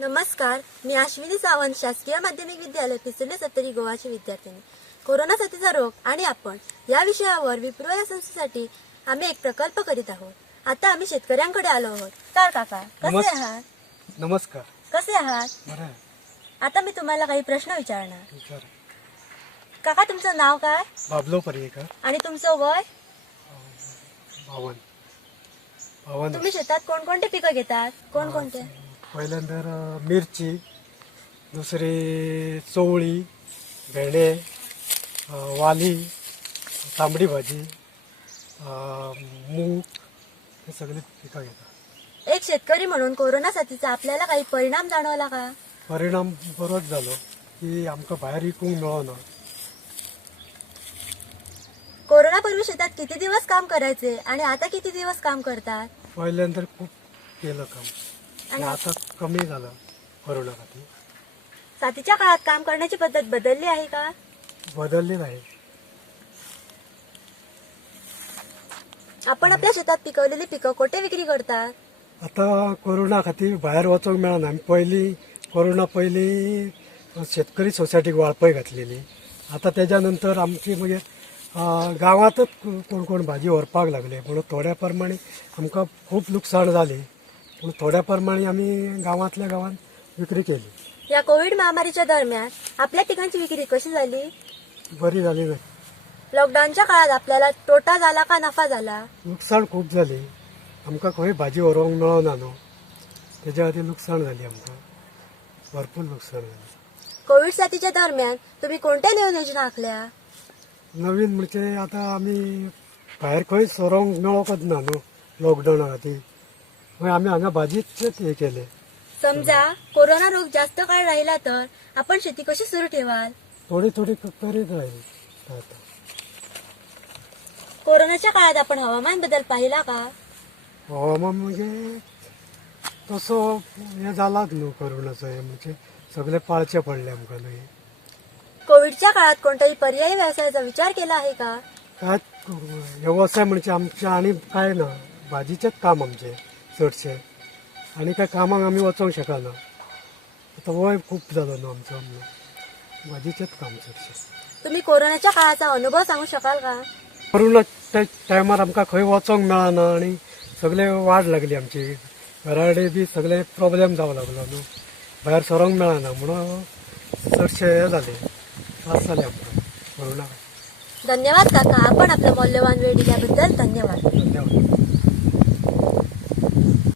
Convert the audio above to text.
नमस्कार, मी अश्विनी सावंत, शासकीय माध्यमिक विद्यालय पिसुर्ले सत्तरी गोवाची विद्यार्थिनी. कोरोना साथीचा रोग आणि आपण या विषयावर विप्रो या संस्थेसाठी आम्ही एक प्रकल्प करीत आहोत. आता आम्ही शेतकऱ्यांकडे आलो आहोत. तर काका, कसे आहात? नमस्कार. कसे आहात? बरं आहे. आता मी तुम्हाला काही प्रश्न विचारणार. विचार. काका, तुमचं नाव काय बाबलो पर्येकर, आणि तुमचं वय? 52. तुम्ही शेतात कोणकोणते पिकं घेतात? कोणकोणते? पहिल्यांदा मिरची, दुसरी चवळी, भेंडे, वाली, तांबडी भाजी, मूग, हे सगळे पिकं घेतात. एक शेतकरी म्हणून कोरोना साथीचा आपल्याला काही परिणाम जाणवला का? परिणाम बरोच झालो की आमकां भायर विकूंक मेळना. कोरोना पूर्वी शेतात किती दिवस काम करायचे आणि आता किती दिवस काम करतात? पहिल्यांदा खूप केलं काम आणि आता कमी झालं कोरोना खाती. साथीच्या काळात काम करण्याची पद्धत बदलली आहे का? बदलली नाही. आपण आपल्या शेतात पिकवलेली पिकं कोठे विक्री करतात? आता कोरोना खातीर भायर वचोंक मेळना. आमी कोरोना पयलीं शेतकरी सोसायटीक वाळपय घातलेली. आता तेज्या नंतर आमची मागीर गांवांतच कोण कोण भाजी व्हरपाक लागले. म्हणून थोड्या प्रमाणे आमकां खूब लुकसाण जाली, पूण थोड्या प्रमाणे आमी गांवांतल्या गांवांत विक्री केली. या कोविड महामारीच्या दरम्यान आपल्या पिकांची विक्री कशी झाली? बरी जाली नाही. लॉकडाऊनच्या काळात आपल्याला तोटा झाला का नफा झाला? लुकसाण खूब जाली. आमकां खंय भाजी व्हरोंक मेळना न्हू, तेज्या खातीर लुकसाण जाली. आमकां भरपूर लुकसाण जाली. कोविड साथीच्या दरम्यान तुम्ही कोणत्या नवीन योजना आखल्या? नवीन म्हणजे आता आमी भायर खंय सरोंक मेळोकच ना न्हू लॉकडावना खातीर. मागीर आमी हांगा भाजीच हे केले. समजा कोरोना रोग जास्त काळ राहिला तर आपण शेती कशी सुरू ठेवाल? थोडी थोडी करीत राहील. आता कोरोनाच्या काळात आपण हवामान बदल पाहिला का? हवामान म्हणजे तसो हे जालाच न्हू कोरोनाचो. हे म्हणजे सगळे पाळचे पडले आमकां न्हू. कोविडच्या काळात कोणताही पर्यायी व्यवसायाचा विचार केला आहे का? काय व्यवसाय म्हणजे आमचे आणि काय ना, भाजीचेच काम आमचे चडशे. आणि काय कामाक आमी वचोंक शकना. आता वय खूप जालो न्हू आमचो. भाजीचेच काम चडशे. तुम्ही कोरोनाच्या काळाचा अनुभव सांगू शकाल का? कोरोना टायमार आमकां खंय वचोंक मेळना आणि सगळे वाट लागली आमची. घरा कडेन बी सगळे प्रॉब्लेम जावं लागलो न्हू. भायर सरोंक मेळना म्हणून चडशे हे जाले, त्रास जाले आमकां कोरोना. धन्यवाद काका, आपण आपला मौल्यवान वेळ दिल्याबद्दल धन्यवाद. धन्यवाद.